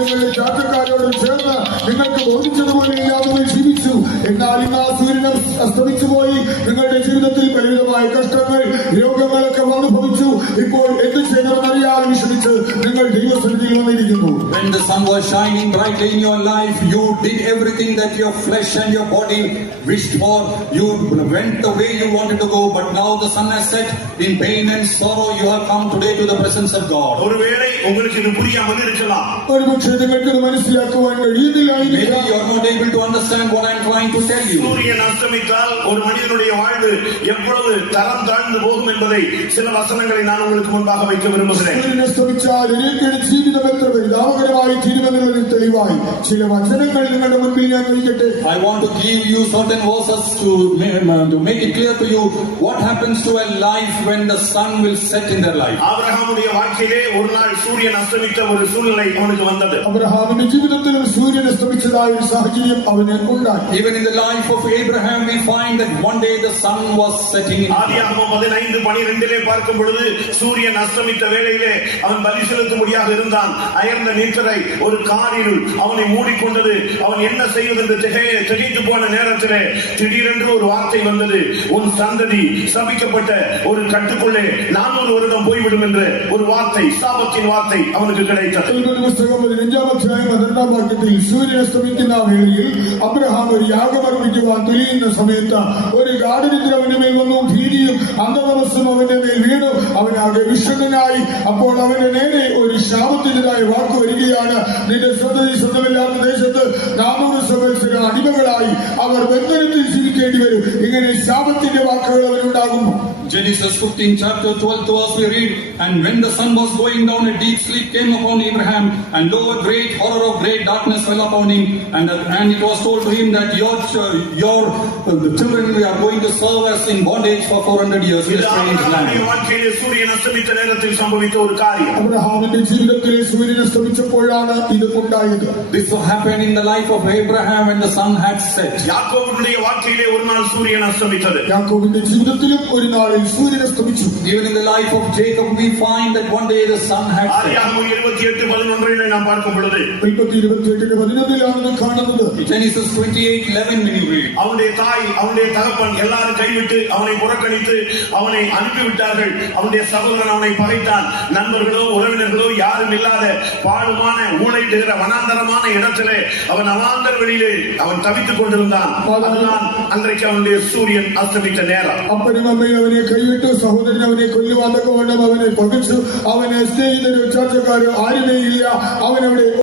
നിങ്ങളുടെ ചാറ്റക്കാരോട് ചേർന്ന് നിങ്ങൾക്ക് ബോധിച്ചതുപോലെ ഇല്ലാതെ ജീവിച്ചു. എന്നാൽ ഇന്ന് ആ സൂര്യൻ അസ്തമിച്ചു പോയി. നിങ്ങളുടെ ജീവിതത്തിൽ പരിമിതമായ കഷ്ടങ്ങൾ, രോഗങ്ങളൊക്കെ വന്നു ഭവിച്ചു. ഇപ്പോൾ എന്ത് ചെയ്യണമെന്നറിയാതെ വിഷമിച്ച് നിങ്ങൾ ദൈവസന്നിധിയിൽ വന്നിരിക്കുന്നു. When the sun was shining brightly in your life, you did everything that your flesh and your body wished for. You went the way you wanted to go, but now the sun has set. In pain and sorrow, you have come today to the presence of God. ഒരുവേളை உங்களுக்கு ഇത് புரியாமல் இருக்கலாம். ഒരുപക്ഷേ നിങ്ങൾക്ക് ഇത് മനസ്സിലാക്കുവാൻ കഴിയുന്നില്ലായിരിക്കാം. Maybe you are not able to understand what I am trying to tell you. சூரியன் அஸ்தமித்தால் ஒரு மனிதனுடைய வாழ்வு எவ்வளவு தரம் தாழ்ந்து போகும் என்பதை சில வசனங்களை நான் உங்களுக்கு முன்பாக வைக்க விரும்புகிறேன். സൂര്യൻ അസ്തമിച്ചാൽ ഒരിക്കലും ജീവിതം എത്ര പരിതാപകരമായി തീരുമെന്നതിന് തെളിവായി ചില വചനങ്ങൾ നിങ്ങളുടെ മുൻപിൽ ഞാൻ വയ്ക്കട്ടെ. I want to give you certain verses to make it clear to you what happens to a life when the sun will set in their life. ஆபிரகாமுடைய வாழ்க்கையிலே ஒரு நாள் சூரியன் அஸ்தமித்த ஒரு சூழ்நிலை அவனுக்கு வந்தது. അബ്രഹാമിന്റെ ജീവിതത്തിലും സൂര്യൻ അസ്തമിച്ചതായ ഒരു സാഹചര്യം അവന് ഉണ്ടായി. Even in the life of Abraham we find that one day the sun was setting in. ஆதியாகமம் 15:12 பார்க்கும் பொழுது சூரியன் அஸ்தமித்த வேளையிலே அவன் பலி செலுத்தும்படியாக இருந்தான். அயர்ந்த நீர்க்கரை ஒரு காரிருள் அவனை மூடிக்கொண்டது. அவன் என்ன செய்வது என்று திகைத்து போன நேரத்திலே திடீரென்று ஒரு வார்த்தை வந்தது. உன் சந்ததி சபிக்கப்பட்ட ஒரு கட்டுக்குள்ளே 400 வருடம் போய்விடும் என்ற ஒரு வார்த்தை, சாபத்தின் வார்த்தை அவனுக்கு கிடைத்தது. പുസ്തകം 15-ാം അധ്യായം 12-ാം വാക്യത്തിൽ സൂര്യൻ അസ്തമിക്കുന്ന വേളയിൽ അബ്രഹാം ഒരു യാഗമർപ്പിക്കുവാൻ തുനിയുന്ന സമയത്ത് ഒരു ഗാഠനിദ്ര അവന്റെ മേൽ വന്നു. ഭീതിയും അന്ധതമസ്സും അവന്റെ മേൽ വീണു. അവനാകെ വിഷണ്ണനായി. അപ്പോൾ അവന്റെ നേരെ ഒരു ശാപത്തിൻ്റെതായ വാക്ക് വരികയാണ്. നിന്റെ സന്തതി സ്വന്തമില്ലാത്ത ദേശത്ത് 400 സംവത്സരം അടിമകളായി അവർ ബന്ധനത്തിൽ ജീവിക്കേണ്ടി വരും. ഇങ്ങനെ ശാപത്തിന്റെ വാക്കുകൾ അവനുണ്ടാകും. Genesis 15 chapter 12 to us we read, and when the sun was going down, a deep sleep came upon Abraham, and lo, a great horror of great darkness fell upon him, and it was told to him that the children we are going to serve us in bondage for 400 years in a strange land. வாழ்க்கையிலே சூரியன் அஸ்தமித்த நேரத்தில் சம்பவித்த ஒரு காரியம். അബ്രഹാമിന്റെ ജീവിതത്തിൽ സൂര്യൻ അസ്തമിച്ചപ്പോഴാണ് ഇത് ഉണ്ടായത്. This happened in the life of Abraham when the sun had set. யாக்கோபுடைய வாழ்க்கையிலே ஒரு நாள் சூரியன் அஸ்தமித்தது. യാക്കോബിന്റെ ജീവിതത്തിലും ഒരു നാളിൽ സൂര്യൻ അസ്തമിച്ചു. Even in the life of Jacob we find that one day the sun had set. ஆதியாகமம் 28:11 நாம் பார்க்கும் பொழுது 28:11 കാണുന്നത്. Genesis 28:11 when you read. அவனுடைய தாய் அவனுடைய தகப்பன் எல்லாரும் கைவிட்டு அவனை புறக்கணித்து அவனை அனுப்பிவிட்டார்கள். அவனுடைய சகோதரன் அவனை பகைத்தான். நண்பர்களோ உறவினர்களோ யாரும் இல்லாத பாழுமான ஊழையிடுகிற வனாந்தரமான இடத்திலே அவன் அவாந்தர வெளியிலே அவன் தவித்துக் கொண்டிருந்தான். அதுதான் அன்றைக்கு அவனுடைய சூரியன் அஸ்தமித்த நேரம். അപ്പനും അമ്മയും അവനെ കൈവിട്ടു. സഹോദരൻ അവനെ കൊല്ലുവാനൊക്കെ വേണം. അവനെ പകച്ചു. അവനെ സ്നേഹിതരോ ചാർച്ചക്കാരോ ആരുമേ ഇല്ല. അവനവിടെ